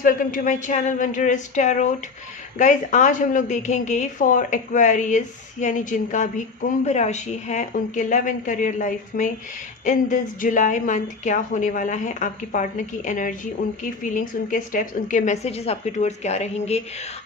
Guys, welcome to my channel wondrous tarot. Guys, आज हम लोग देखेंगे फॉर एक्वेरियस यानी जिनका भी कुंभ राशि है, उनके लव एंड करियर लाइफ में इन दिस जुलाई मंथ क्या होने वाला है। आपकी पार्टनर की एनर्जी, उनकी फीलिंग्स, उनके स्टेप्स, उनके मैसेजेस आपके टूवर्ड्स क्या रहेंगे।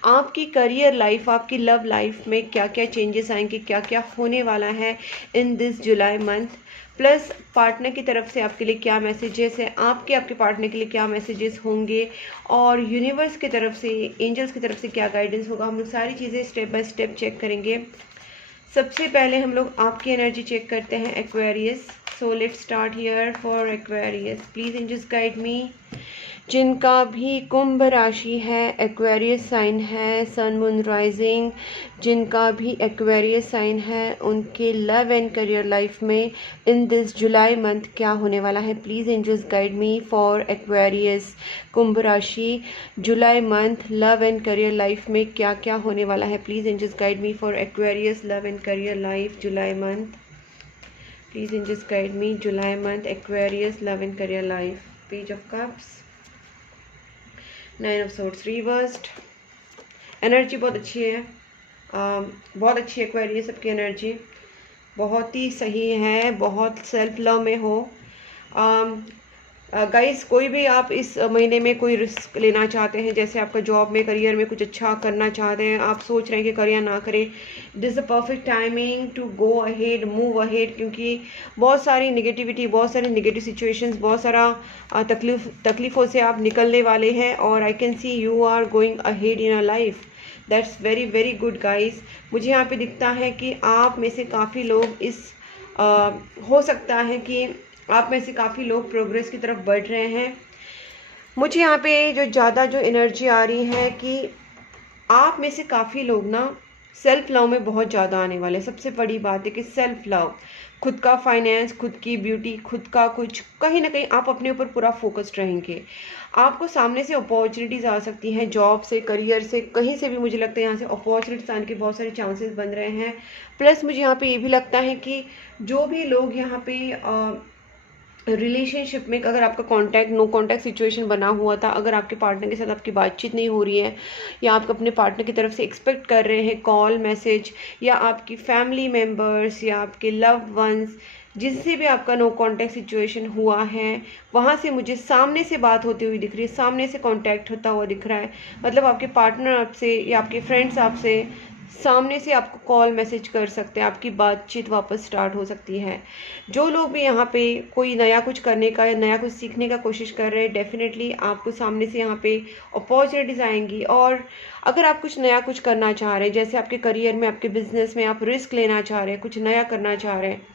आपकी करियर लाइफ, आपकी लव लाइफ में क्या क्या चेंजेस आएंगे, क्या क्या होने वाला है इन this July month. Plus partner की तरफ से आपके लिए क्या मैसेजेस है, आपके पार्टनर के लिए क्या मैसेजेस होंगे, और यूनिवर्स की तरफ से, एंजल्स की तरफ से क्या गाइडेंस होगा। हम लोग सारी चीज़ें स्टेप बाय स्टेप चेक करेंगे। सबसे पहले हम लोग आपकी एनर्जी चेक करते हैं Aquarius. So let's start here for Aquarius. Please angels guide me. जिनका भी कुंभ राशि है, एक्वेरियस साइन है, सन मून राइजिंग, जिनका भी एक्वेरियस साइन है, उनके लव एंड करियर लाइफ में इन दिस जुलाई मंथ क्या होने वाला है। Please angels guide me for Aquarius Kumbh राशि July month love and career life में क्या क्या होने वाला है। Please angels guide me for Aquarius love and career life July month. Please angels guide me July month Aquarius love and career life. Page of cups, 9 of swords reversed. Energy बहुत अच्छी है, बहुत अच्छी एक्वेरियस। सबकी energy बहुत ही सही है, बहुत सेल्फ लव में हो। गाइस, कोई भी आप इस महीने में कोई रिस्क लेना चाहते हैं, जैसे आपका जॉब में, करियर में कुछ अच्छा करना चाहते हैं, आप सोच रहे हैं कि करियर ना करें, this is the perfect timing to go ahead, move ahead. क्योंकि बहुत सारी नेगेटिविटी, बहुत सारी नेगेटिव सिचुएशंस, बहुत सारा तकलीफ़ों से आप निकलने वाले हैं, और I can see you are going ahead in a life. That's very very good guys. मुझे यहाँ पे दिखता है कि आप में से काफ़ी लोग हो सकता है कि आप में से काफ़ी लोग प्रोग्रेस की तरफ बढ़ रहे हैं। मुझे यहाँ पे जो एनर्जी आ रही है कि आप में से काफ़ी लोग ना सेल्फ लव में बहुत ज़्यादा आने वाले हैं। सबसे बड़ी बात है कि सेल्फ लव, खुद का फाइनेंस, खुद की ब्यूटी, खुद का कुछ, कहीं ना कहीं आप अपने ऊपर पूरा फोकस्ड रहेंगे। आपको सामने से अपॉर्चुनिटीज़ आ सकती हैं, जॉब से, करियर से, कहीं से भी। मुझे लगता है यहाँ से अपॉर्चुनिटीज आने के बहुत सारे चांसेस बन रहे हैं। प्लस मुझे यहाँ पे ये भी लगता है कि जो भी लोग यहाँ पे रिलेशनशिप में, अगर आपका कांटेक्ट, नो कांटेक्ट सिचुएशन बना हुआ था, अगर आपके पार्टनर के साथ आपकी बातचीत नहीं हो रही है, या आप अपने पार्टनर की तरफ से एक्सपेक्ट कर रहे हैं कॉल, मैसेज, या आपकी फैमिली मेम्बर्स या आपके लव्ड वंस, जिससे भी आपका नो कांटेक्ट सिचुएशन हुआ है, वहाँ से मुझे सामने से बात होती हुई दिख रही है, सामने से कांटेक्ट होता हुआ दिख रहा है। मतलब आपके पार्टनर आपसे या आपके फ्रेंड्स आपसे सामने से आपको कॉल, मैसेज कर सकते हैं, आपकी बातचीत वापस स्टार्ट हो सकती है। जो लोग भी यहाँ पे कोई नया कुछ करने का या नया कुछ सीखने का कोशिश कर रहे हैं, डेफिनेटली आपको सामने से यहाँ पे अपॉर्चुनिटीज़ आएंगी। और अगर आप कुछ नया कुछ करना चाह रहे हैं, जैसे आपके करियर में, आपके बिजनेस में आप रिस्क लेना चाह रहे हैं, कुछ नया करना चाह रहे हैं,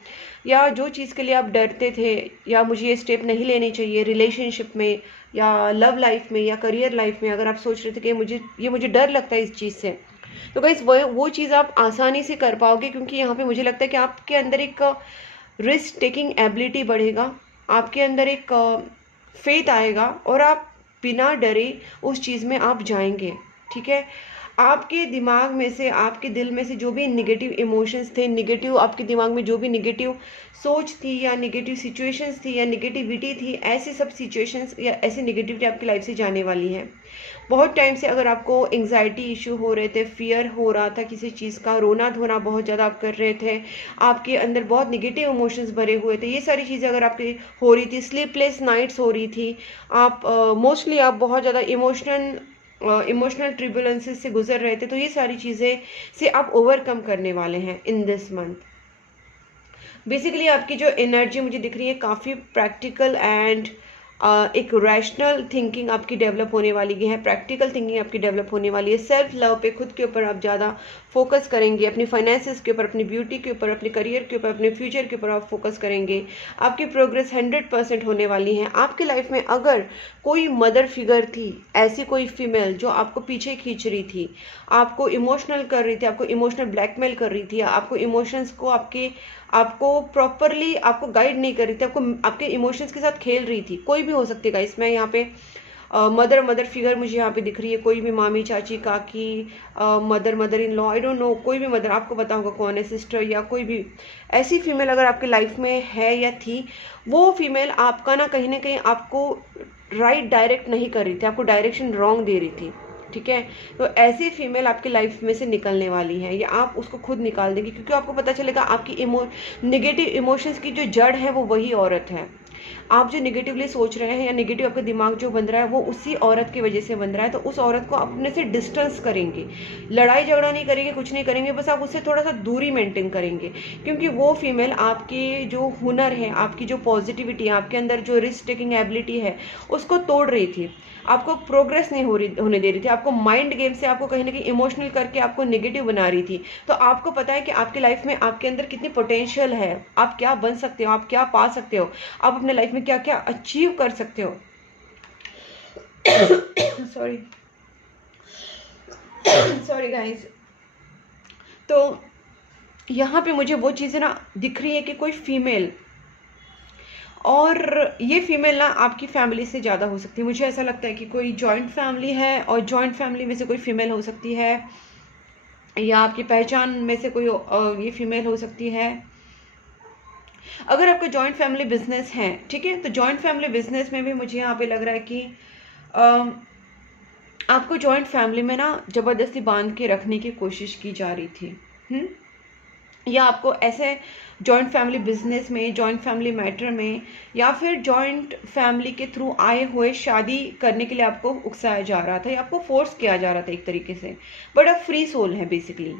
या जो चीज़ के लिए आप डरते थे, या मुझे ये स्टेप नहीं लेनी चाहिए रिलेशनशिप में या लव लाइफ में या करियर लाइफ में, अगर आप सोच रहे थे कि मुझे डर लगता है इस चीज़ से, तो गाइस वो चीज़ आप आसानी से कर पाओगे। क्योंकि यहाँ पे मुझे लगता है कि आपके अंदर एक रिस्क टेकिंग एबिलिटी बढ़ेगा, आपके अंदर एक फेथ आएगा, और आप बिना डरे उस चीज़ में आप जाएंगे। ठीक है, आपके दिमाग में से, आपके दिल में से जो भी नेगेटिव इमोशंस थे, नेगेटिव आपके दिमाग में जो भी नेगेटिव सोच थी, या नेगेटिव सिचुएशंस थी, या नेगेटिविटी थी, ऐसे सब सिचुएशंस या ऐसी नेगेटिविटी आपकी लाइफ से जाने वाली है। बहुत टाइम से अगर आपको एंग्जाइटी इशू हो रहे थे, फियर हो रहा था किसी चीज़ का, रोना धोना बहुत ज़्यादा आप कर रहे थे, आपके अंदर बहुत नेगेटिव इमोशंस भरे हुए थे, ये सारी चीज़ें अगर आपकी हो रही थी, स्लीपलेस नाइट्स हो रही थी, आप मोस्टली आप बहुत ज़्यादा इमोशनल ट्रिब्यूलेंसेस से गुजर रहे थे, तो ये सारी चीज़ें से आप ओवरकम करने वाले हैं इन दिस मंथ। बेसिकली आपकी जो एनर्जी मुझे दिख रही है, काफ़ी प्रैक्टिकल एंड एक रैशनल थिंकिंग आपकी डेवलप होने वाली है, प्रैक्टिकल थिंकिंग आपकी डेवलप होने वाली है। सेल्फ लव पे, खुद के ऊपर आप ज़्यादा फोकस करेंगे, अपनी फाइनेंसेस के ऊपर, अपनी ब्यूटी के ऊपर, अपने करियर के ऊपर, अपने फ्यूचर के ऊपर आप फोकस करेंगे। आपकी प्रोग्रेस 100% होने वाली है। आपकी लाइफ में अगर कोई मदर फिगर थी, ऐसी कोई फीमेल जो आपको पीछे खींच रही थी, आपको इमोशनल कर रही थी, आपको इमोशनल ब्लैकमेल कर रही थी, आपको इमोशंस को आपको प्रॉपरली आपको गाइड नहीं कर रही थी, आपको आपके इमोशंस के साथ खेल रही थी, कोई भी हो सकती है गाइस। मैं यहाँ पे मदर फिगर मुझे यहाँ पे दिख रही है, कोई भी मामी, चाची, काकी, mother in law, I don't know, कोई भी मदर, आपको पता होगा कौन है, सिस्टर, या कोई भी ऐसी फीमेल अगर आपकी लाइफ में है या थी, वो फीमेल आपका ना कहीं आपको राइट डायरेक्ट नहीं कर रही थी, आपको डायरेक्शन रॉन्ग दे रही थी, ठीक है। तो ऐसी फीमेल आपकी लाइफ में से निकलने वाली है, या आप उसको खुद निकाल देंगे, क्योंकि आपको पता चलेगा आपकी नेगेटिव इमोशंस की जो जड़ है वो वही औरत है। आप जो नेगेटिवली सोच रहे हैं या नेगेटिव आपका दिमाग जो बन रहा है वो उसी औरत की वजह से बन रहा है। तो उस औरत को अपने से डिस्टेंस करेंगे, लड़ाई झगड़ा नहीं करेंगे, कुछ नहीं करेंगे, बस आप उससे थोड़ा सा दूरी मेंटेन करेंगे, क्योंकि वो फीमेल आपके जो हुनर है, आपकी जो पॉजिटिविटी है, आपके अंदर जो रिस्क टेकिंग एबिलिटी है उसको तोड़ रही थी, आपको प्रोग्रेस नहीं होने दे रही थी, आपको माइंड गेम से आपको कहीं ना कहीं इमोशनल करके आपको नेगेटिव बना रही थी। तो आपको पता है कि आपकी लाइफ में आपके अंदर कितनी पोटेंशियल है, आप क्या बन सकते हो, आप क्या पा सकते हो, आप अपने लाइफ में क्या क्या अचीव कर सकते हो। Sorry sorry guys. तो यहाँ पे मुझे वो चीज़ें ना दिख रही है कि कोई फीमेल, और ये फीमेल ना आपकी फैमिली से ज़्यादा हो सकती है। मुझे ऐसा लगता है कि कोई जॉइंट फैमिली है और जॉइंट फैमिली में से कोई फीमेल हो सकती है, या आपकी पहचान में से कोई ये फीमेल हो सकती है। अगर आपका जॉइंट फैमिली बिजनेस है, ठीक है, तो जॉइंट फैमिली बिजनेस में भी मुझे यहाँ पे लग रहा है कि आपको जॉइंट फैमिली में ना ज़बरदस्ती बांध के रखने की कोशिश की जा रही थी, या आपको ऐसे जॉइंट फैमिली बिजनेस में, जॉइंट फैमिली मैटर में, या फिर जॉइंट फैमिली के थ्रू आए हुए शादी करने के लिए आपको उकसाया जा रहा था, या आपको फोर्स किया जा रहा था एक तरीके से। बट आप फ्री सोल हैं, बेसिकली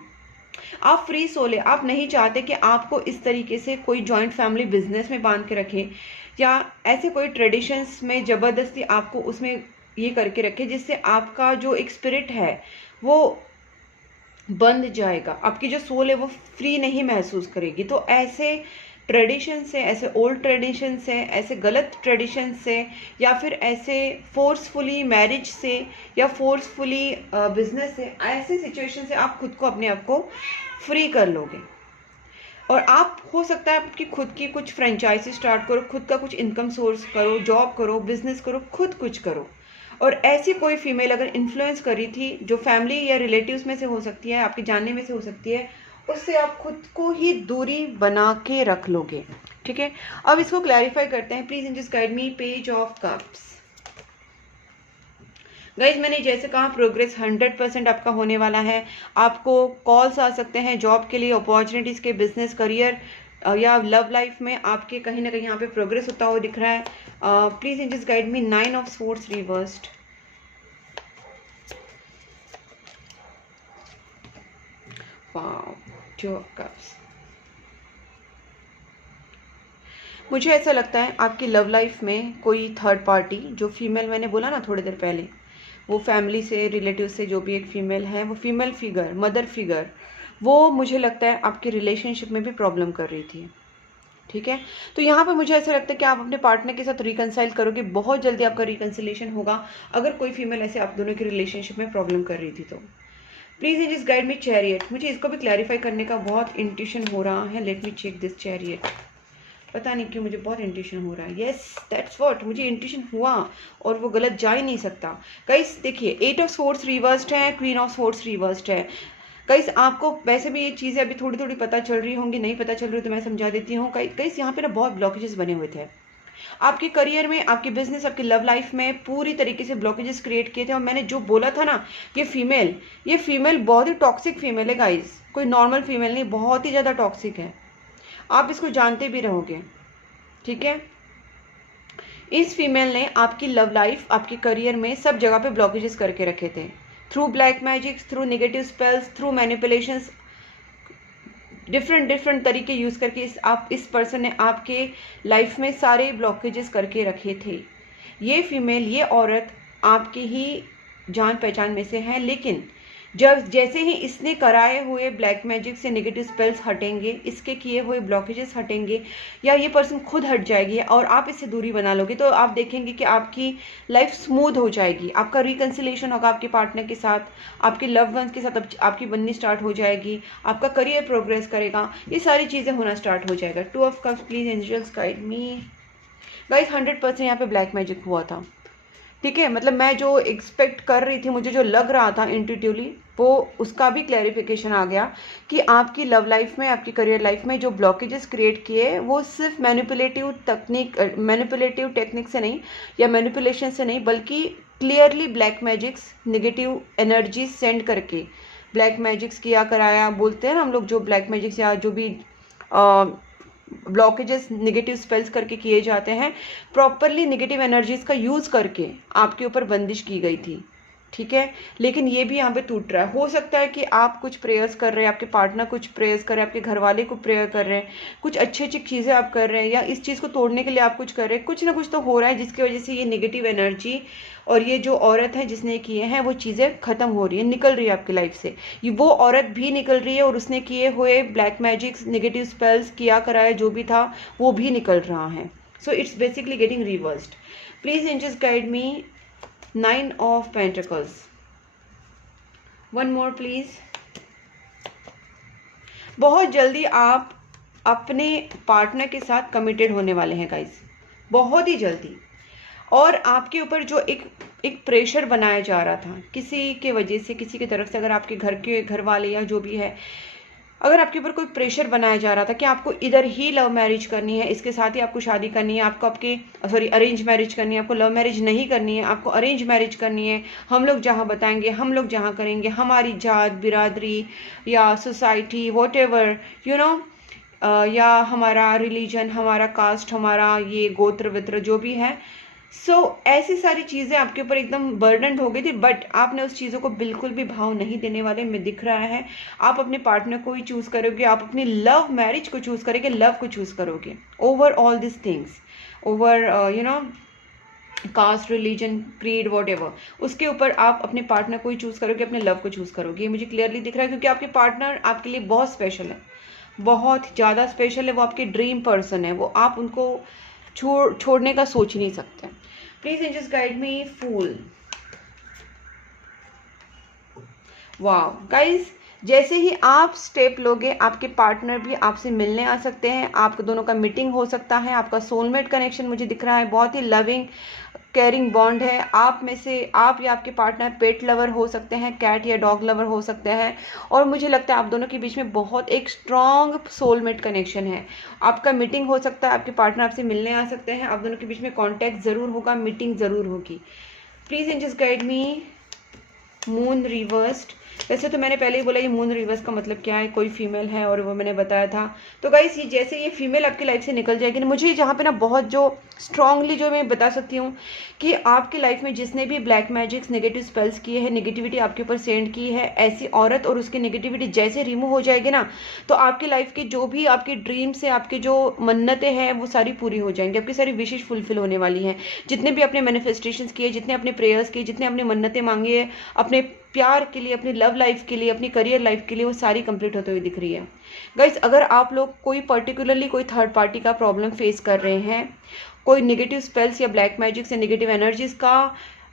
आप फ्री सोल है, आप नहीं चाहते कि आपको इस तरीके से कोई जॉइंट फैमिली बिजनेस में बांध के रखे, या ऐसे कोई ट्रेडिशंस में ज़बरदस्ती आपको उसमें ये करके रखे जिससे आपका जो एक स्पिरिट है वो बंद जाएगा, आपकी जो सोल है वो फ्री नहीं महसूस करेगी। तो ऐसे ट्रेडिशन से, ऐसे ओल्ड ट्रेडिशन से, ऐसे गलत ट्रेडिशन से, या फिर ऐसे फोर्सफुली मैरिज से, या फोर्सफुली बिजनेस से, ऐसे सिचुएशन से आप खुद को, अपने आप को फ्री कर लोगे। और आप, हो सकता है आपकी खुद की कुछ फ्रेंचाइजी स्टार्ट करो, खुद का कुछ इनकम सोर्स करो, जॉब करो, बिजनेस करो, खुद कुछ करो। और ऐसी कोई फीमेल अगर इन्फ्लुएंस कर रही थी, जो फैमिली या रिलेटिव्स में से हो सकती है, आपके जानने में से हो सकती है, उससे आप खुद को ही दूरी बना के रख लोगे, ठीक है। अब इसको क्लैरिफाई करते हैं। Please just guide me, page of cups. Guys मैंने जैसे कहा, प्रोग्रेस 100% आपका होने वाला है। आपको कॉल्स आ सकते हैं जॉब के लिए, अपॉर्चुनिटीज़ के, बिजनेस, करियर या लव लाइफ में आपके कहीं ना कहीं यहाँ पे प्रोग्रेस होता हुआ दिख रहा है। Please just guide me, 9 of swords reversed, wow, 2 of cups. मुझे ऐसा लगता है आपकी लव लाइफ में कोई थर्ड पार्टी, जो फीमेल मैंने बोला ना थोड़ी देर पहले, वो फैमिली से, रिलेटिव से जो भी एक फीमेल है, वो फीमेल फिगर, मदर फिगर, वो मुझे लगता है आपके रिलेशनशिप में भी प्रॉब्लम कर रही थी, ठीक है। तो यहाँ पर मुझे ऐसा लगता है कि आप अपने पार्टनर के साथ रिकनसाइल करोगे, बहुत जल्दी आपका रिकन्सिलेशन होगा, अगर कोई फीमेल ऐसे आप दोनों के रिलेशनशिप में प्रॉब्लम कर रही थी तो। Please just guide me, chariot. मुझे इसको भी क्लैरिफाई करने का बहुत इंट्यूशन हो रहा है। Let me check this chariot. पता नहीं क्यों मुझे बहुत इंट्यूशन हो रहा है। यस, दैट्स व्हाट, मुझे इंट्यूशन हुआ और वो गलत जा ही नहीं सकता। गाइस देखिए, 8 ऑफ स्वॉर्ड्स रिवर्स्ड है, क्वीन ऑफ स्वॉर्ड्स रिवर्स्ड है। गाइस आपको वैसे भी ये चीज़ें अभी थोड़ी थोड़ी पता चल रही होंगी, नहीं पता चल रही तो मैं समझा देती हूँ। गाइस यहाँ पे ना बहुत ब्लॉकेजेस बने हुए थे आपके करियर में, आपके बिजनेस, आपकी लव लाइफ में, पूरी तरीके से ब्लॉकेजेस क्रिएट किए थे। और मैंने जो बोला था ना, ये फीमेल बहुत ही टॉक्सिक फीमेल है गाइस, कोई नॉर्मल फीमेल नहीं, बहुत ही ज़्यादा टॉक्सिक है। आप इसको जानते भी रहोगे, ठीक है। इस फीमेल ने आपकी लव लाइफ, आपके करियर में सब जगह पे ब्लॉकेजेस करके रखे थे, through black magic, through negative spells, through manipulations, different तरीके यूज़ करके इस पर्सन ने आपके लाइफ में सारे ब्लॉकेजेस करके रखे थे। ये फीमेल, ये औरत आपकी ही जान पहचान में से है, लेकिन जैसे ही इसने कराए हुए ब्लैक मैजिक से नेगेटिव स्पेल्स हटेंगे, इसके किए हुए ब्लॉकेजेस हटेंगे, या ये पर्सन खुद हट जाएगी और आप इससे दूरी बना लोगे, तो आप देखेंगे कि आपकी लाइफ स्मूथ हो जाएगी, आपका रिकन्सिलेशन होगा आपके पार्टनर के साथ, आपके लव वंस के साथ आपकी बननी स्टार्ट हो जाएगी, आपका करियर प्रोग्रेस करेगा, ये सारी चीज़ें होना स्टार्ट हो जाएगा। 2 of cups, please angels guide me. Guys 100% यहाँ पे ब्लैक मैजिक हुआ था, ठीक है। मतलब मैं जो एक्सपेक्ट कर रही थी, मुझे जो लग रहा था इंट्यूटिवली, वो उसका भी क्लैरिफिकेशन आ गया कि आपकी लव लाइफ में, आपकी करियर लाइफ में जो ब्लॉकेजेस क्रिएट किए वो सिर्फ मैनिपुलेटिव टेक्निक से नहीं या मैनिपुलेशन से नहीं, बल्कि clearly black magics, negative energy send करके ब्लैक मैजिक्स किया कराया बोलते हैं ना हम लोग, जो ब्लैक मैजिक्स या जो भी ब्लॉकेजेस नेगेटिव स्पेल्स करके किए जाते हैं, प्रॉपरली नेगेटिव एनर्जीज का यूज़ करके आपके ऊपर बंदिश की गई थी, ठीक है। लेकिन ये भी यहाँ पे टूट रहा है। हो सकता है कि आप कुछ प्रेयर्स कर रहे हैं, आपके पार्टनर कुछ प्रेयर्स कर रहे हैं, आपके घर वाले को प्रेयर कर रहे हैं, कुछ अच्छी अच्छी चीज़ें आप कर रहे हैं, या इस चीज़ को तोड़ने के लिए आप कुछ कर रहे हैं, कुछ ना कुछ तो हो रहा है जिसकी वजह से ये नेगेटिव एनर्जी और ये जो औरत है जिसने किए हैं वो चीज़ें ख़त्म हो रही है, निकल रही है आपकी लाइफ से। ये वो औरत भी निकल रही है और उसने किए हुए ब्लैक मैजिक्स, नेगेटिव स्पेल्स किया कराया जो भी था वो भी निकल रहा है। So it's basically getting reversed. Please angels guide me 9 of pentacles. One more please. बहुत जल्दी आप अपने पार्टनर के साथ कमिटेड होने वाले हैं गाइस, बहुत ही जल्दी। और आपके ऊपर जो एक प्रेशर बनाया जा रहा था किसी के वजह से, किसी की तरफ से, अगर आपके घर वाले या जो भी है, अगर आपके ऊपर कोई प्रेशर बनाया जा रहा था कि आपको इधर ही लव मैरिज करनी है, इसके साथ ही आपको शादी करनी है, आपको अरेंज मैरिज करनी है, आपको लव मैरिज नहीं करनी है, आपको अरेंज मैरिज करनी है, हम लोग जहाँ बताएंगे, हम लोग जहाँ करेंगे, हमारी जात बिरादरी या society what ever you know, या हमारा रिलीजन, हमारा कास्ट, हमारा ये गोत्र वित्र जो भी है। ऐसी सारी चीज़ें आपके ऊपर एकदम बर्डनड हो गई थी, बट आपने उस चीज़ों को बिल्कुल भी भाव नहीं देने वाले में दिख रहा है। आप अपने पार्टनर को ही चूज़ करोगे, आप अपनी लव मैरिज को चूज़ करोगे, लव को चूज़ करोगे over all this things, over caste, religion, creed, whatever, उसके ऊपर आप अपने पार्टनर को ही चूज़ करोगे, अपने लव को चूज़ करोगे। ये मुझे क्लियरली दिख रहा है क्योंकि आपके पार्टनर आपके लिए बहुत स्पेशल है, बहुत ज़्यादा स्पेशल है। वो आपके ड्रीम पर्सन है, वो आप उनको छोड़ने का सोच नहीं सकते। Please angels guide me fool. Wow guys, जैसे ही आप स्टेप लोगे आपके पार्टनर भी आपसे मिलने आ सकते हैं, आपके दोनों का मीटिंग हो सकता है, आपका सोलमेट कनेक्शन मुझे दिख रहा है, बहुत ही लविंग केयरिंग बॉन्ड है। आप में से आप या आपके पार्टनर पेट लवर हो सकते हैं, कैट या डॉग लवर हो सकते हैं, और मुझे लगता है आप दोनों के बीच में बहुत एक स्ट्रॉन्ग सोलमेट कनेक्शन है। आपका मीटिंग हो सकता है, आपके पार्टनर आपसे मिलने आ सकते हैं, आप दोनों के बीच में कॉन्टैक्ट ज़रूर होगा, मीटिंग ज़रूर होगी। Please angels guide me moon reversed. वैसे तो मैंने पहले ही बोला ये मून रिवर्स का मतलब क्या है, कोई फीमेल है और वो मैंने बताया था। तो गाइस ये जैसे ये फीमेल आपकी लाइफ से निकल जाएगी ना, मुझे जहाँ पे ना बहुत जो स्ट्रांगली जो मैं बता सकती हूँ कि आपकी लाइफ में जिसने भी ब्लैक मैजिक्स, नेगेटिव स्पेल्स किए हैं, नेगेटिविटी आपके ऊपर सेंड की है, ऐसी औरत और उसकी नेगेटिविटी जैसे रिमूव हो जाएगी ना, तो आपकी लाइफ की जो भी आपकी ड्रीम्स है, आपकी जो मन्नतें हैं वो सारी पूरी हो जाएंगी, आपकी सारी विशेष फुलफिल होने वाली हैं। जितने भी अपने मैनिफेस्टेशंस किए, जितने अपने प्रेयर्स किए, जितने अपनी मन्नतें मांगी है अपने प्यार के लिए, अपनी लव लाइफ के लिए, अपनी करियर लाइफ के लिए, वो सारी कंप्लीट होते हुए दिख रही है। गाइस अगर आप लोग कोई पर्टिकुलरली कोई थर्ड पार्टी का प्रॉब्लम फेस कर रहे हैं, कोई नेगेटिव स्पेल्स या ब्लैक मैजिक से नेगेटिव एनर्जीज का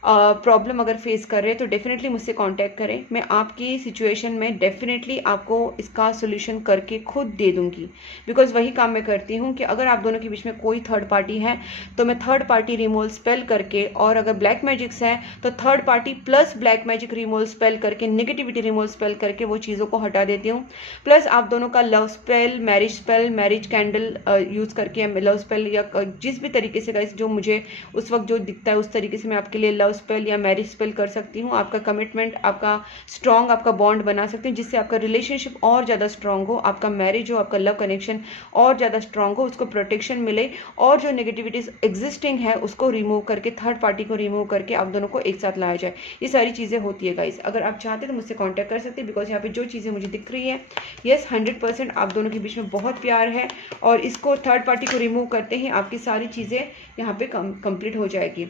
प्रॉब्लम अगर फेस कर रहे हैं, तो डेफिनेटली मुझसे कांटेक्ट करें। मैं आपकी सिचुएशन में डेफिनेटली आपको इसका सोल्यूशन करके खुद दे दूंगी, बिकॉज वही काम मैं करती हूँ कि अगर आप दोनों के बीच में कोई थर्ड पार्टी है तो मैं थर्ड पार्टी रिमूवल स्पेल करके, और अगर ब्लैक मैजिक्स है तो third party plus black magic removal spell करके, नेगेटिविटी रिमूवल स्पेल करके वो चीज़ों को हटा देती हूँ। प्लस आप दोनों का love spell, marriage candle use करके, लव स्पेल या जिस भी तरीके से गाइस जो मुझे उस वक्त जो दिखता है उस तरीके से मैं आपके लिए लव स्पेल या मैरिज स्पेल कर सकती हूँ। आपका कमिटमेंट, आपका स्ट्रॉन्ग, आपका बॉन्ड बना सकती हूँ, जिससे आपका रिलेशनशिप और ज़्यादा स्ट्रॉन्ग हो, आपका मैरिज हो, आपका लव कनेक्शन और ज़्यादा स्ट्रॉन्ग हो, उसको प्रोटेक्शन मिले, और जो नेगेटिविटीज एग्जिस्टिंग है उसको रिमूव करके, थर्ड पार्टी को रिमूव करके आप दोनों को एक साथ लाया जाए। ये सारी चीज़ें होती है गाइस। अगर आप चाहते हैं तो मुझसे कॉन्टैक्ट कर सकते हैं, बिकॉज यहाँ पे जो चीज़ें मुझे दिख रही है, येस 100% आप दोनों के बीच में बहुत प्यार है, और इसको थर्ड पार्टी को रिमूव करते ही आपकी सारी चीज़ें यहाँ पे कंप्लीट हो जाएगी।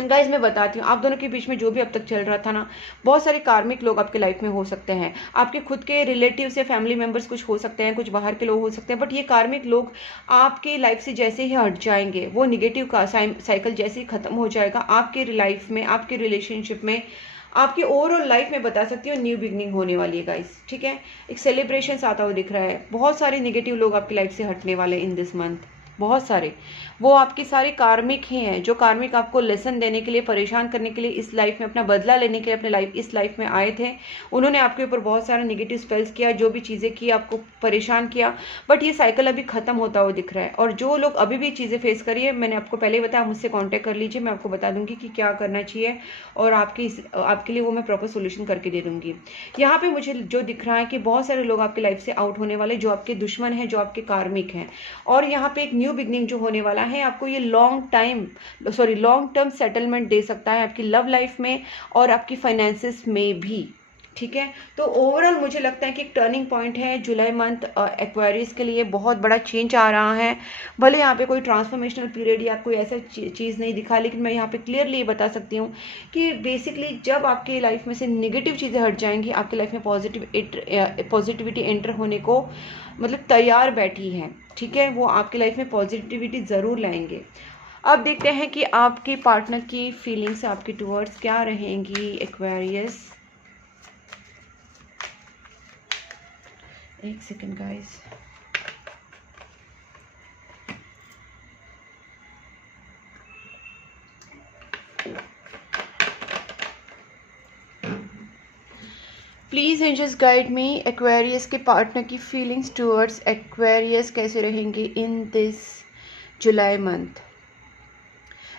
गाइज मैं बताती हूँ, आप दोनों के बीच में जो भी अब तक चल रहा था ना, बहुत सारे कार्मिक लोग आपके लाइफ में हो सकते हैं, आपके खुद के रिलेटिव्स या फैमिली मेंबर्स कुछ हो सकते हैं, कुछ बाहर के लोग हो सकते हैं, बट ये कार्मिक लोग आपके लाइफ से जैसे ही हट जाएंगे, वो निगेटिव का साइकिल जैसे ही खत्म हो जाएगा आपके लाइफ में, आपके रिलेशनशिप में, आपकी ओवरऑल लाइफ में बता सकती हूँ न्यू बिगनिंग होने वाली है गाइस। ठीक है, एक सेलिब्रेशन आता हुआ दिख रहा है, बहुत सारे नेगेटिव लोग आपकी लाइफ से हटने वाले इन दिस मंथ। बहुत सारे, वो आपके सारे कार्मिक ही हैं, जो कार्मिक आपको लेसन देने के लिए, परेशान करने के लिए, इस लाइफ में अपना बदला लेने के लिए अपने इस लाइफ में आए थे। उन्होंने आपके ऊपर बहुत सारे नेगेटिव स्पेल्स किया, जो भी चीज़ें की, आपको परेशान किया, बट ये साइकिल अभी ख़त्म होता हुआ दिख रहा है। और जो लोग अभी भी चीज़ें फेस करिए, मैंने आपको पहले ही बताया, मुझसे कॉन्टैक्ट कर लीजिए, मैं आपको बता दूंगी कि क्या करना चाहिए, और आपके लिए वो मैं प्रॉपर सोल्यूशन करके दे दूंगी। यहाँ पे मुझे जो दिख रहा है कि बहुत सारे लोग आपकी लाइफ से आउट होने वाले, जो आपके दुश्मन हैं, जो आपके कार्मिक हैं, और यहाँ पे एक न्यू बिगनिंग जो होने वाला है, आपको ये लॉन्ग टर्म सेटलमेंट दे सकता है आपकी लव लाइफ में और आपकी फाइनेंसेस में भी। ठीक है, तो ओवरऑल मुझे लगता है कि एक टर्निंग पॉइंट है जुलाई मंथ एक्वेरियस के लिए, बहुत बड़ा चेंज आ रहा है। भले यहाँ पे कोई ट्रांसफॉर्मेशनल पीरियड या कोई ऐसा चीज़ नहीं दिखा, लेकिन मैं यहाँ पे क्लियरली ये बता सकती हूँ कि बेसिकली जब आपकी लाइफ में से नेगेटिव चीज़ें हट जाएंगी, आपकी लाइफ में पॉजिटिविटी एंटर होने को मतलब तैयार बैठी है। ठीक है, वो आपकी लाइफ में पॉजिटिविटी ज़रूर लाएंगे। अब देखते हैं कि आपके पार्टनर की फीलिंग्स आपके टुवर्ड्स क्या रहेंगी एक्वेरियस। एक second guys, please angels guide me, Aquarius के पार्टनर की फीलिंग्स टुवर्ड्स एक्वेरियस कैसे रहेंगे in this July month.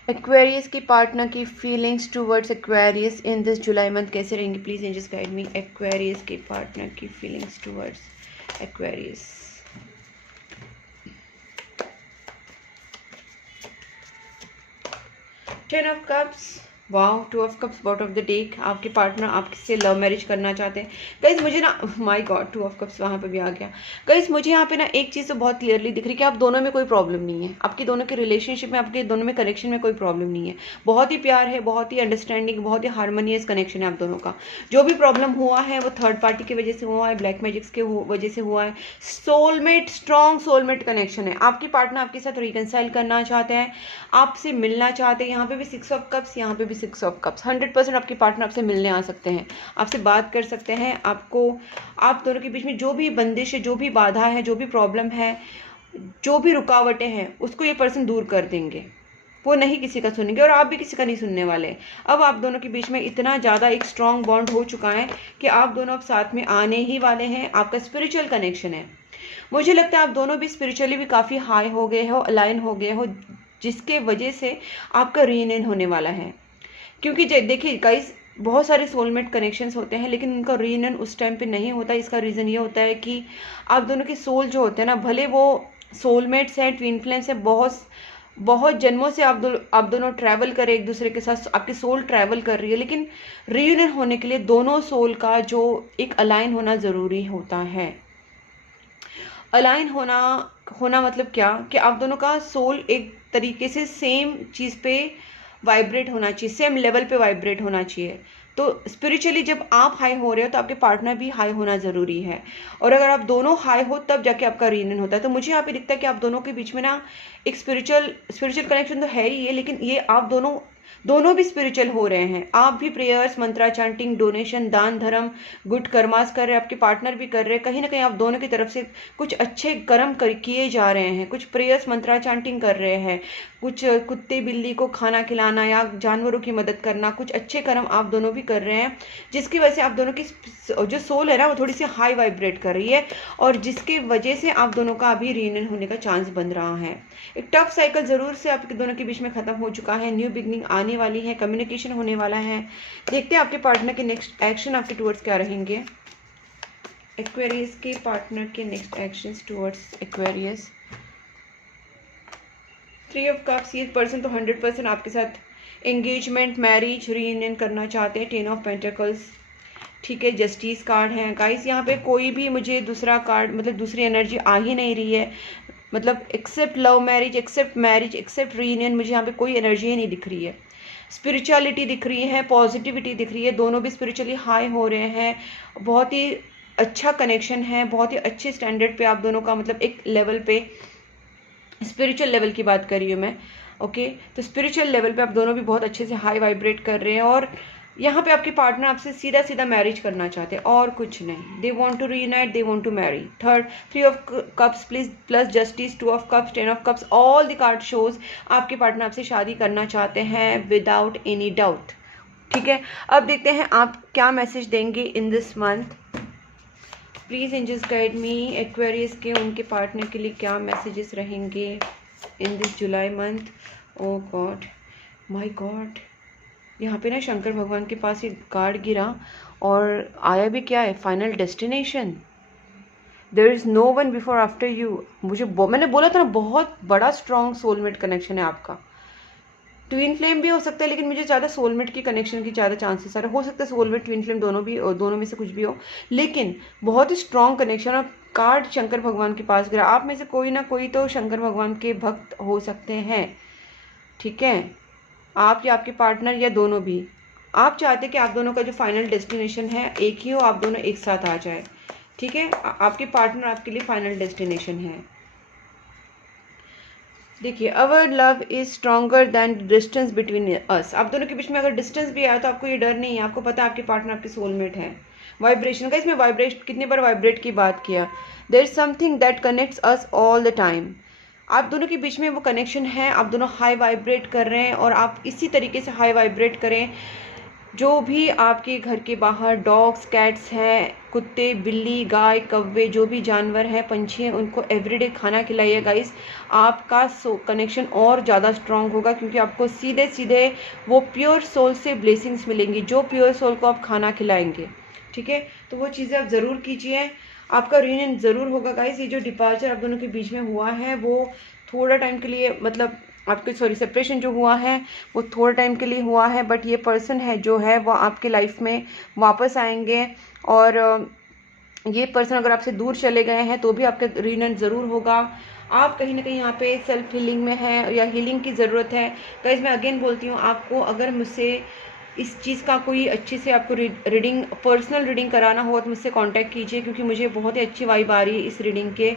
Aquarius के पार्टनर की feelings towards Aquarius in this July month कैसे रहेंगी, please angels guide me, Aquarius के पार्टनर की feelings towards Aquarius. Ten of cups, wow, two of cups, bottom of the deck. आपके partner आपसे love marriage करना चाहते हैं गाइस। मुझे ना, my God, to of cups वहाँ पे भी आ गया गाइस। मुझे यहाँ पे ना एक चीज़ तो बहुत क्लियरली दिख रही है कि आप दोनों में कोई प्रॉब्लम नहीं है, आपके दोनों के रिलेशनशिप में, आपके दोनों में कनेक्शन में कोई प्रॉब्लम नहीं है। बहुत ही प्यार है, बहुत ही अंडरस्टैंडिंग, बहुत ही हारमोनियस कनेक्शन है आप दोनों का। जो भी प्रॉब्लम हुआ है वो थर्ड पार्टी की वजह से हुआ है, ब्लैक मैजिक्स के वजह से हुआ है। सोलमेट, स्ट्रॉन्ग सोलमेट कनेक्शन है। आपके पार्टनर आपके साथ रिकनसाइल करना चाहते हैं, आपसे मिलना चाहते हैं। यहाँ पे भी 6 ऑफ कप्स, यहाँ पे भी 6 ऑफ कप्स। 100% आपके पार्टनर आपसे मिलने आ सकते हैं, आपसे बात कर सकते हैं। आप दोनों के बीच में जो भी बंदिश है, जो भी बाधा है, जो भी प्रॉब्लम है, जो भी रुकावटें हैं, उसको ये पर्सन दूर कर देंगे। वो नहीं किसी का सुनेंगे और आप भी किसी का नहीं सुनने वाले। अब आप दोनों के बीच में इतना ज़्यादा एक स्ट्रॉन्ग बॉन्ड हो चुका है कि आप दोनों अब साथ में आने ही वाले हैं। आपका स्पिरिचुअल कनेक्शन है। मुझे लगता है आप दोनों भी स्पिरिचुअली भी काफ़ी हाई हो गए हो, अलाइन हो गए हो, जिसके वजह से आपका रीयूनियन होने वाला है। क्योंकि देखिए गाइस, बहुत सारे सोलमेट कनेक्शंस होते हैं, लेकिन उनका रीयूनियन उस टाइम पे नहीं होता। इसका रीज़न ये होता है कि आप दोनों के सोल जो होते हैं ना, भले वो सोलमेट्स हैं, ट्विन फ्लेम्स हैं, बहुत जन्मों से आप दोनों ट्रैवल करें एक दूसरे के साथ, आपकी सोल ट्रैवल कर रही है, लेकिन रीयूनियन होने के लिए दोनों सोल का जो एक अलाइन होना ज़रूरी होता है। अलाइन होना मतलब क्या, कि आप दोनों का सोल एक तरीके से सेम चीज़ पे वाइब्रेट होना चाहिए, सेम लेवल पे वाइब्रेट होना चाहिए। तो स्पिरिचुअली जब आप हाई हो रहे हो तो आपके पार्टनर भी हाई होना ज़रूरी है। और अगर आप दोनों हाई हो तब जाके आपका रीयूनियन होता है। तो मुझे यहाँ पे दिखता है कि आप दोनों के बीच में ना एक स्पिरिचुअल कनेक्शन तो है ही है, लेकिन ये आप दोनों भी स्पिरिचुअल हो रहे हैं। आप भी प्रेयर्स, मंत्रा चैंटिंग, डोनेशन, दान धर्म, गुड कर्मास कर रहे हैं, आपके पार्टनर भी कर रहे हैं। कहीं ना कहीं आप दोनों की तरफ से कुछ अच्छे कर्म किए जा रहे हैं, कुछ प्रेयर्स, मंत्रा चैंटिंग कर रहे हैं, कुछ कुत्ते बिल्ली को खाना खिलाना या जानवरों की मदद करना, कुछ अच्छे कर्म आप दोनों भी कर रहे हैं, जिसकी वजह से आप दोनों की जो सोल है ना वो थोड़ी सी हाई वाइब्रेट कर रही है, और जिसकी वजह से आप दोनों का अभी रीयूनियन होने का चांस बन रहा है। एक टफ साइकिल ज़रूर से आपके दोनों के बीच में ख़त्म हो चुका है, न्यू बिगनिंग आने वाली है, कम्युनिकेशन होने वाला है। देखते हैं आपके पार्टनर के नेक्स्ट एक्शन आपके टुवर्ड्स क्या रहेंगे। एक्वेरियस के पार्टनर के next actions towards Aquarius. 3 of cups, ये पर्सन तो 100% आपके साथ एंगेजमेंट, मैरिज, रीयूनियन करना चाहते हैं। 10 ऑफ पेंटिकल्स, ठीक है, जस्टिस कार्ड है गाइस। यहाँ पे कोई भी मुझे दूसरा कार्ड, मतलब दूसरी एनर्जी आ ही नहीं रही है, मतलब except love marriage, except reunion, मुझे यहाँ पे कोई एनर्जी ही नहीं दिख रही है। स्पिरिचुअलिटी दिख रही है, पॉजिटिविटी दिख रही है, दोनों भी स्पिरिचुअली हाई हो रहे हैं, बहुत ही अच्छा कनेक्शन है, बहुत ही अच्छे स्टैंडर्ड पे आप दोनों का, मतलब एक लेवल पे, स्पिरिचुअल लेवल की बात कर रही हूँ मैं। ओके, तो स्पिरिचुअल लेवल पे आप दोनों भी बहुत अच्छे से हाई वाइब्रेट कर रहे हैं। और यहाँ पे आपके पार्टनर आपसे सीधा सीधा मैरिज करना चाहते हैं और कुछ नहीं। They want to reunite, they want to marry. Third, 3 of cups please plus justice, 2 of cups, 10 of cups, all the card shows आपके पार्टनर आपसे शादी करना चाहते हैं विदाउट एनी डाउट। ठीक है, अब देखते हैं आप क्या मैसेज देंगे in this month. Please angels guide me, Aquarius के उनके पार्टनर के लिए क्या मैसेजेस रहेंगे in this July month. Oh god, my god, यहाँ पे ना शंकर भगवान के पास एक कार्ड गिरा और आया भी क्या है, final destination. There is no one before after you. मैंने बोला था ना, बहुत बड़ा स्ट्रॉन्ग सोलमेट कनेक्शन है आपका। ट्विन फ्लेम भी हो सकता है, लेकिन मुझे ज़्यादा सोलमेट की कनेक्शन की ज़्यादा चांसेस हो सकता है। सोलमेट ट्विन फ्लेम दोनों भी, दोनों में से कुछ भी हो, लेकिन बहुत ही स्ट्रॉन्ग कनेक्शन। और कार्ड शंकर भगवान के पास गिरा। आप में से कोई ना कोई तो शंकर भगवान के भक्त हो सकते हैं। ठीक है, आप या आपके पार्टनर या दोनों भी। आप चाहते कि आप दोनों का जो फाइनल डेस्टिनेशन है एक ही हो, आप दोनों एक साथ आ जाए। ठीक है, आपके पार्टनर आपके लिए फाइनल डेस्टिनेशन है। देखिए, our love is stronger than distance between us. आप दोनों के बीच में अगर डिस्टेंस भी आया तो आपको ये डर नहीं है, आपको पता है आपके पार्टनर आपके सोलमेट है। वाइब्रेशन का, इसमें वाइब्रेट कितनी बार वाइब्रेट की बात किया। There is something that connects us all the time. आप दोनों के बीच में वो कनेक्शन है, आप दोनों हाई वाइब्रेट कर रहे हैं और आप इसी तरीके से हाई वाइब्रेट करें। जो भी आपके घर के बाहर डॉग्स, कैट्स हैं, कुत्ते, बिल्ली, गाय, कौवे, जो भी जानवर हैं, पंछी हैं, उनको एवरीडे खाना खिलाइए गाइस। आपका कनेक्शन और ज़्यादा स्ट्रॉन्ग होगा, क्योंकि आपको सीधे सीधे वो प्योर सोल से ब्लेसिंग्स मिलेंगी, जो प्योर सोल को आप खाना खिलाएंगे। ठीक है, तो वो चीज़ें आप ज़रूर कीजिए। आपका रीयूनियन ज़रूर होगा गाइस। ये जो डिपार्चर आप दोनों के बीच में हुआ है वो थोड़ा टाइम के लिए, मतलब आपके सेपरेशन जो हुआ है वो थोड़ा टाइम के लिए हुआ है, बट ये पर्सन है जो है वो आपके लाइफ में वापस आएंगे। और ये पर्सन अगर आपसे दूर चले गए हैं तो भी आपका रीयूनियन ज़रूर होगा। आप कहीं ना कहीं यहाँ पे सेल्फ हीलिंग में है या हीलिंग की ज़रूरत है। गाइस, मैं अगेन बोलती हूँ, आपको अगर मुझसे इस चीज़ का कोई अच्छी से आपको रीडिंग, पर्सनल रीडिंग कराना हो तो मुझसे कांटेक्ट कीजिए, क्योंकि मुझे बहुत ही अच्छी वाइब आ रही है इस रीडिंग के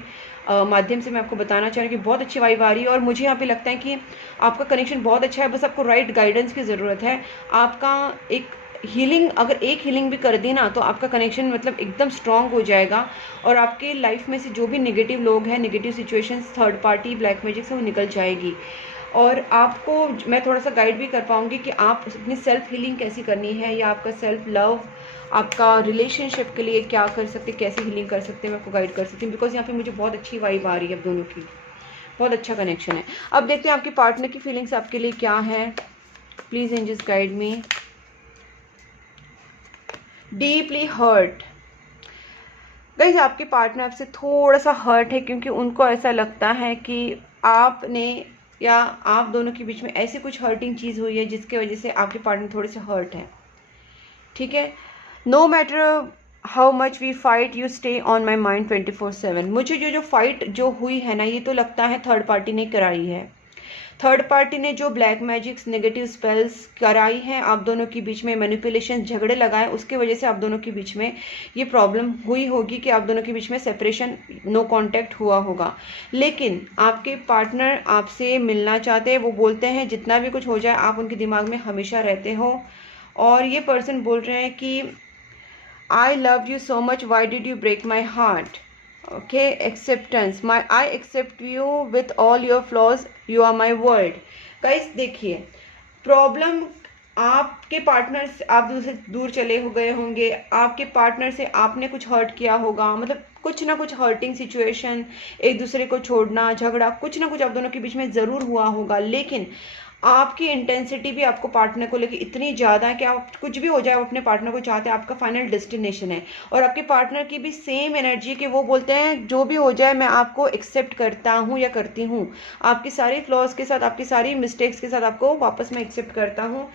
माध्यम से। मैं आपको बताना चाह रही हूँ कि बहुत अच्छी वाइब आ रही है और मुझे यहाँ पे लगता है कि आपका कनेक्शन बहुत अच्छा है। बस आपको राइट गाइडेंस की ज़रूरत है। आपका एक हीलिंग, अगर एक हीलिंग भी कर दी ना तो आपका कनेक्शन मतलब एकदम स्ट्रॉन्ग हो जाएगा और आपके लाइफ में से जो भी नेगेटिव लोग हैं, negative situations, third party, black magic से वो निकल जाएगी। और आपको मैं थोड़ा सा गाइड भी कर पाऊँगी कि आप अपनी सेल्फ हीलिंग कैसी करनी है, या आपका सेल्फ लव, आपका रिलेशनशिप के लिए क्या कर सकते, कैसे हीलिंग कर सकते हैं, मैं आपको गाइड कर सकती हूँ। बिकॉज यहाँ पे मुझे बहुत अच्छी वाइब आ रही है, अब दोनों की बहुत अच्छा कनेक्शन है। अब देखते हैं आपके पार्टनर की फीलिंग्स आपके लिए क्या है। Please angels guide me. Deeply hurt. Guys, आपके पार्टनर आपसे थोड़ा सा हर्ट है, क्योंकि उनको ऐसा लगता है कि आपने या आप दोनों के बीच में ऐसी कुछ हर्टिंग चीज़ हुई है जिसके वजह से आपके पार्टनर थोड़े से हर्ट है। ठीक है, no matter how much we fight you stay on my mind 24/7। मुझे जो फाइट जो हुई है ना, ये तो लगता है थर्ड पार्टी ने कराई है। थर्ड पार्टी ने जो ब्लैक मैजिक्स, नेगेटिव स्पेल्स कराई हैं, आप दोनों के बीच में मैनिपुलेशन, झगड़े लगाए, उसके वजह से आप दोनों के बीच में ये प्रॉब्लम हुई होगी कि आप दोनों के बीच में सेपरेशन, नो कांटेक्ट हुआ होगा। लेकिन आपके पार्टनर आपसे मिलना चाहते हैं। वो बोलते हैं जितना भी कुछ हो जाए आप उनके दिमाग में हमेशा रहते हो। और ये पर्सन बोल रहे हैं कि I love you so much, why did you break my heart. Okay, acceptance, my I accept you with all your flaws, you are my world. Guys, देखिए, प्रॉब्लम आपके पार्टनर से, आप दूर चले हो गए होंगे, आपके पार्टनर से आपने कुछ हर्ट किया होगा, मतलब कुछ ना कुछ हर्टिंग सिचुएशन, एक दूसरे को छोड़ना, झगड़ा, कुछ ना कुछ आप दोनों के बीच में ज़रूर हुआ होगा। लेकिन आपकी इंटेंसिटी भी आपको पार्टनर को लेकर इतनी ज़्यादा है कि आप कुछ भी हो जाए, आप अपने पार्टनर को चाहते हैं, आपका फाइनल डेस्टिनेशन है। और आपके पार्टनर की भी सेम एनर्जी कि वो बोलते हैं जो भी हो जाए मैं आपको एक्सेप्ट करता हूँ या करती हूँ, आपकी सारी फ्लॉज के साथ, आपकी सारी मिस्टेक्स के साथ आपको वापस मैं एक्सेप्ट करता हूँ,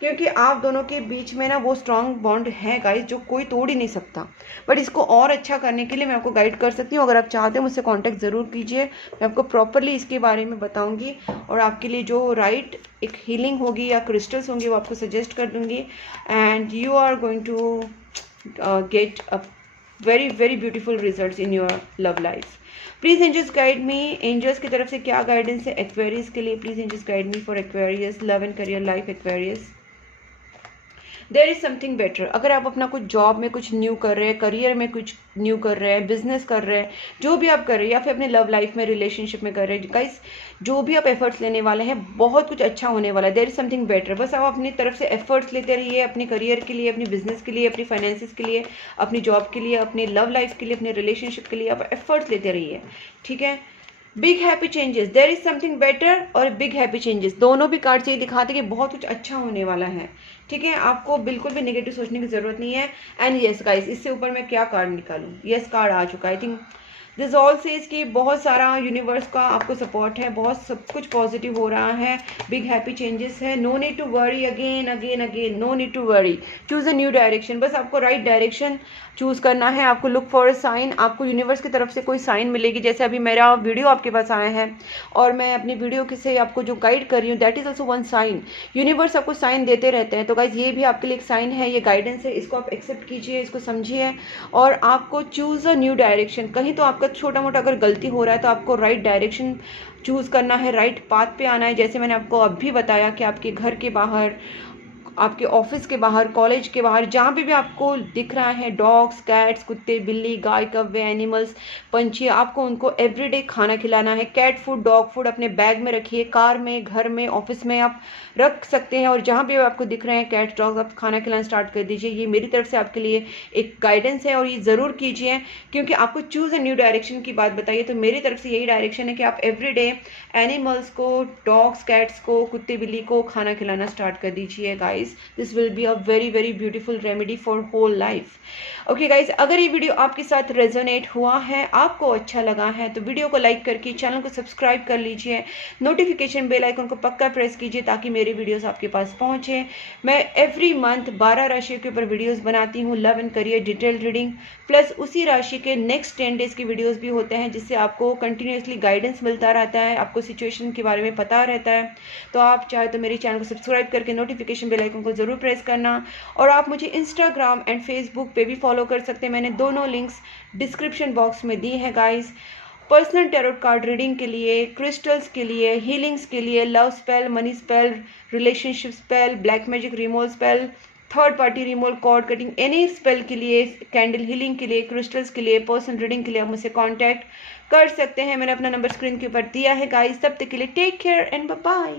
क्योंकि आप दोनों के बीच में ना वो स्ट्रॉन्ग बॉन्ड है गाइस, जो कोई तोड़ ही नहीं सकता। बट इसको और अच्छा करने के लिए मैं आपको गाइड कर सकती हूँ। अगर आप चाहते हैं मुझसे कांटेक्ट ज़रूर कीजिए, मैं आपको प्रॉपरली इसके बारे में बताऊंगी और आपके लिए जो राइट एक हीलिंग होगी या क्रिस्टल्स होंगी वो आपको सजेस्ट कर दूंगी। And you are going to get a very very beautiful results in your love life. Please angels guide me. Angels की तरफ से क्या गाइडेंस है एक्वेरियस के लिए? Please angels guide me for Aquarius love and career life. Aquarius, there is something better. अगर आप अपना कुछ जॉब में कुछ न्यू कर रहे हैं, करियर में कुछ न्यू कर रहे हैं, बिजनेस कर रहे हैं, जो भी आप कर रहे हैं, या फिर अपने लव लाइफ में रिलेशनशिप में कर रहे हैं, गाइस जो भी आप एफर्ट्स लेने वाले हैं बहुत कुछ अच्छा होने वाला है। There is something better. बस आप अपनी तरफ से एफर्ट्स लेते रहिए, अपने करियर के लिए, अपनी बिजनेस के लिए, अपनी फाइनेंसिस के लिए, अपनी जॉब के लिए, अपनी लव लाइफ के लिए, अपने रिलेशनशिप के लिए आप एफर्ट्स लेते रहिए, ठीक है। Big happy changes, there is something better और बिग हैप्पी चेंजेस, दोनों भी कार्ड से दिखाते कि बहुत कुछ अच्छा होने वाला है, ठीक है। आपको बिल्कुल भी नेगेटिव सोचने की जरूरत नहीं है। एंड यस गाइस, इससे ऊपर मैं क्या कार्ड निकालूं? यस कार्ड आ चुका है। I think this all says कि बहुत सारा यूनिवर्स का आपको सपोर्ट है, बहुत सब कुछ पॉजिटिव हो रहा है, बिग हैप्पी चेंजेस है। No need to worry again again again, no need to worry, choose a new direction. बस आपको राइट डायरेक्शन चूज करना है। आपको लुक फॉर अ साइन, आपको यूनिवर्स की तरफ से कोई साइन मिलेगी। जैसे अभी मेरा वीडियो आपके पास आया है और मैं अपनी वीडियो से आपको जो गाइड कर रही हूँ, that is also one sine. Universe आपको साइन देते रहते हैं, तो गाइज ये भी आपके लिए एक साइन है, ये गाइडेंस है, इसको आप एक्सेप्ट कीजिए, इसको समझिए और आपको चूज अ न्यू डायरेक्शन। कहीं तो आपका छोटा मोटा अगर गलती हो रहा है तो आपको राइट डायरेक्शन चूज करना है, राइट पाथ पे आना है। जैसे मैंने आपको अभी बताया कि आपके घर के बाहर, आपके ऑफिस के बाहर, कॉलेज के बाहर, जहाँ पे भी आपको दिख रहा है डॉग्स, कैट्स, कुत्ते, बिल्ली, गाय, कौवे, एनिमल्स, पंछी, आपको उनको एवरीडे खाना खिलाना है। कैट फूड, डॉग फूड अपने बैग में रखिए, कार में, घर में, ऑफिस में आप रख सकते हैं और जहाँ भी आपको दिख रहे हैं कैट्स, डॉग्स, आप खाना खिलाना स्टार्ट कर दीजिए। ये मेरी तरफ से आपके लिए एक गाइडेंस है और ये ज़रूर कीजिए, क्योंकि आपको चूज़ अ न्यू डायरेक्शन की बात बताइए तो मेरी तरफ से यही डायरेक्शन है कि आप एवरीडे एनिमल्स को, डॉग्स, कैट्स को, कुत्ते, बिल्ली को खाना खिलाना स्टार्ट कर दीजिए guys. This will be a very very beautiful remedy for whole life. Okay guys, अगर ये वीडियो आपके साथ रेजोनेट हुआ है, आपको अच्छा लगा है, तो वीडियो को लाइक करके चैनल को सब्सक्राइब कर लीजिए, नोटिफिकेशन बेल आइकन को पक्का प्रेस कीजिए ताकि मेरे वीडियोस आपके पास पहुंचे। मैं एवरी मंथ 12 राशियों के ऊपर वीडियोस बनाती हूँ, love and career detail reading, plus उसी राशि के नेक्स्ट 10 डेज के वीडियोस भी होते हैं, जिससे आपको कंटिन्यूसली गाइडेंस मिलता रहता है, आपको सिचुएशन के बारे में पता रहता है। तो आप चाहे तो मेरे चैनल को सब्सक्राइब करके नोटिफिकेशन बेल आइकन को जरूर प्रेस करना। और आप मुझे इंस्टाग्राम एंड फेसबुक पे भी फॉलो कर सकते हैं, मैंने दोनों लिंक्स डिस्क्रिप्शन बॉक्स में दी है guys. Personal tarot card reading के लिए, क्रिस्टल्स के लिए, हीलिंग्स के लिए, love spell, money spell, relationship spell, black magic removal spell, third party removal, cord cutting, any spell के लिए, कैंडल हीलिंग के लिए, क्रिस्टल्स के लिए, पर्सनल रीडिंग के लिए आप मुझसे कॉन्टैक्ट कर सकते हैं। मैंने अपना नंबर स्क्रीन के ऊपर दिया है गाइस। तब तक के लिए take care and bye bye.